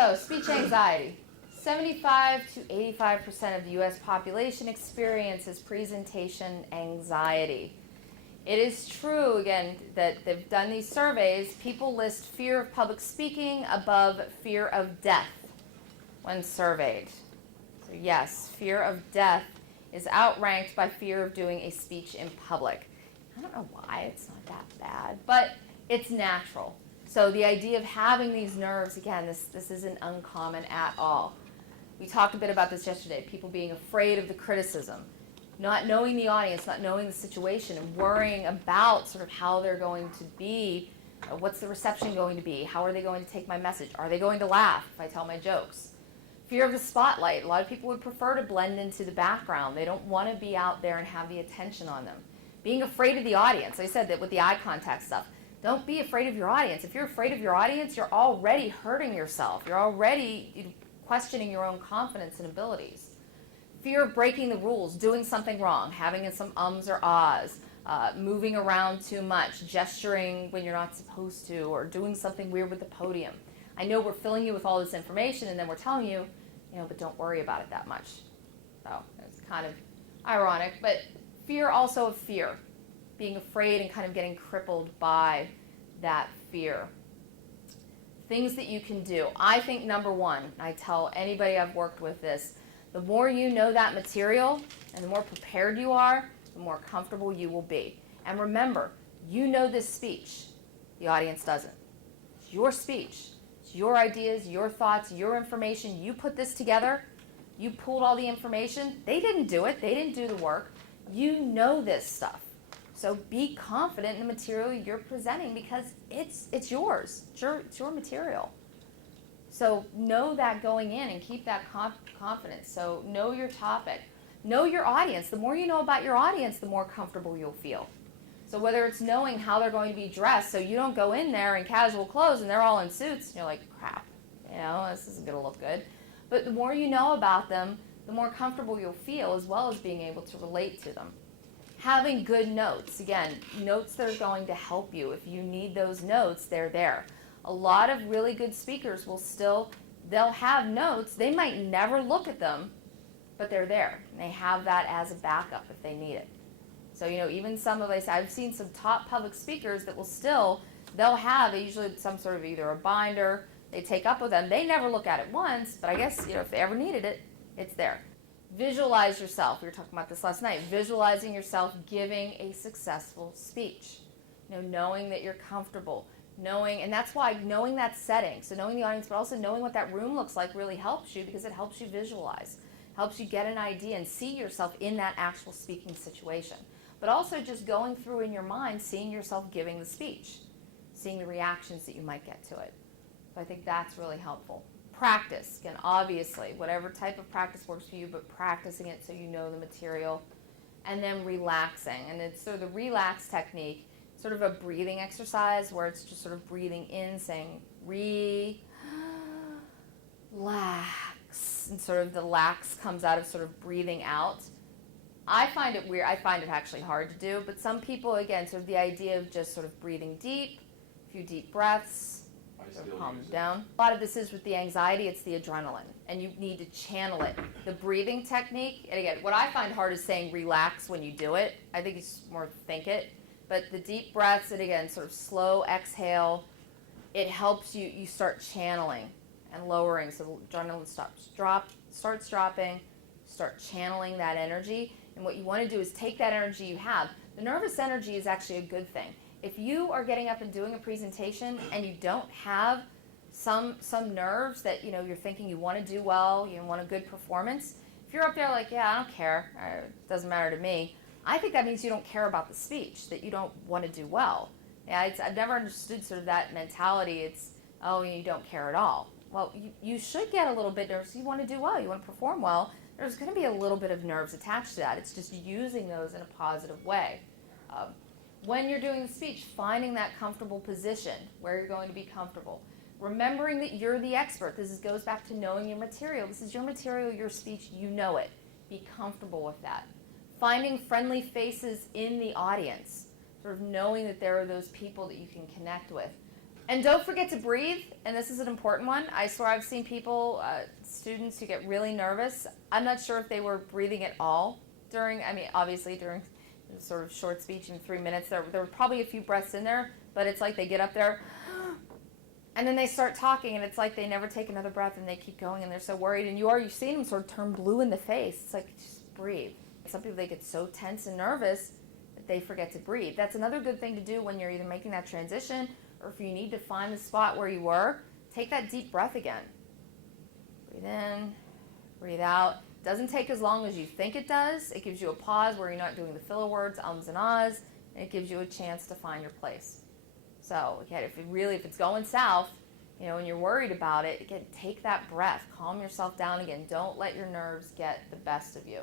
So, speech anxiety. 75 to 85% of the U.S. population experiences presentation anxiety. It is true, again, that they've done these surveys. People list fear of public speaking above fear of death when surveyed. So yes, fear of death is outranked by fear of doing a speech in public. I don't know why it's not that bad, but it's natural. So the idea of having these nerves, again, this isn't uncommon at all. We talked a bit about this yesterday, people being afraid of the criticism, not knowing the audience, not knowing the situation, and worrying about sort of how they're going to be, what's the reception going to be, how are they going to take my message, are they going to laugh if I tell my jokes? Fear of the spotlight. A lot of people would prefer to blend into the background. They don't want to be out there and have the attention on them. Being afraid of the audience. I said that with the eye contact stuff. Don't be afraid of your audience. If you're afraid of your audience, you're already hurting yourself. You're already questioning your own confidence and abilities. Fear of breaking the rules, doing something wrong, having some ums or ahs, moving around too much, gesturing when you're not supposed to, or doing something weird with the podium. I know we're filling you with all this information and then we're telling you, but don't worry about it that much. So it's kind of ironic, but fear also of fear, being afraid and kind of getting crippled by that fear. Things that you can do. I think number one, I tell anybody I've worked with this, the more you know that material and the more prepared you are, the more comfortable you will be. And remember, you know this speech. The audience doesn't. It's your speech. It's your ideas, your thoughts, your information. You put this together. You pulled all the information. They didn't do it. They didn't do the work. You know this stuff. So be confident in the material you're presenting because it's yours. It's your material. So know that going in and keep that confidence. So know your topic. Know your audience. The more you know about your audience, the more comfortable you'll feel. So whether it's knowing how they're going to be dressed, so you don't go in there in casual clothes and they're all in suits, and you're like, crap, this isn't going to look good. But the more you know about them, the more comfortable you'll feel, as well as being able to relate to them. Having good notes, again, notes that are going to help you. If you need those notes, they're there. A lot of really good speakers they'll have notes. They might never look at them, but they're there. And they have that as a backup if they need it. So, even I've seen some top public speakers that they'll have usually some sort of either a binder they take up with them. They never look at it once, but I guess, if they ever needed it, it's there. Visualize yourself. We were talking about this last night. Visualizing yourself giving a successful speech. Knowing that you're comfortable. And that's why knowing that setting, so knowing the audience, but also knowing what that room looks like really helps you because it helps you visualize. Helps you get an idea and see yourself in that actual speaking situation. But also just going through in your mind, seeing yourself giving the speech, seeing the reactions that you might get to it. So I think that's really helpful. Practice, again, obviously, whatever type of practice works for you, but practicing it so you know the material. And then relaxing, and it's sort of the relax technique, sort of a breathing exercise where it's just sort of breathing in, saying relax, and sort of the lax comes out of sort of breathing out. I find it weird. I find it actually hard to do, but some people, again, sort of the idea of just sort of breathing deep, a few deep breaths, sort of calm down. A lot of this is with the anxiety, it's the adrenaline, and you need to channel it. The breathing technique, and again, what I find hard is saying relax when you do it. I think it's more think it, but the deep breaths, and again, sort of slow exhale, it helps you start channeling and lowering, so the adrenaline starts dropping, start channeling that energy. And what you want to do is take that energy you have. The nervous energy is actually a good thing. If you are getting up and doing a presentation and you don't have some nerves that you're thinking you want to do well, you want a good performance, if you're up there like, yeah, I don't care, it doesn't matter to me, I think that means you don't care about the speech, that you don't want to do well. Yeah, I've never understood sort of that mentality. It's, you don't care at all. Well, you should get a little bit nervous. You want to do well. You want to perform well. There's going to be a little bit of nerves attached to that. It's just using those in a positive way. When you're doing the speech, finding that comfortable position where you're going to be comfortable. Remembering that you're the expert. This goes back to knowing your material. This is your material, your speech. You know it. Be comfortable with that. Finding friendly faces in the audience. Sort of knowing that there are those people that you can connect with. And don't forget to breathe, and this is an important one. I swear I've seen people, students who get really nervous. I'm not sure if they were breathing at all during, I mean, obviously during sort of short speech in 3 minutes, there were probably a few breaths in there, but it's like they get up there, and then they start talking, and it's like they never take another breath, and they keep going, and they're so worried, and you've seen them sort of turn blue in the face. It's like, just breathe. Some people, they get so tense and nervous that they forget to breathe. That's another good thing to do when you're either making that transition, or if you need to find the spot where you were, take that deep breath again. Breathe in, breathe out. Doesn't take as long as you think it does. It gives you a pause where you're not doing the filler words, ums and ahs, and it gives you a chance to find your place. So again, if it's going south, and you're worried about it, again, take that breath, calm yourself down again. Don't let your nerves get the best of you.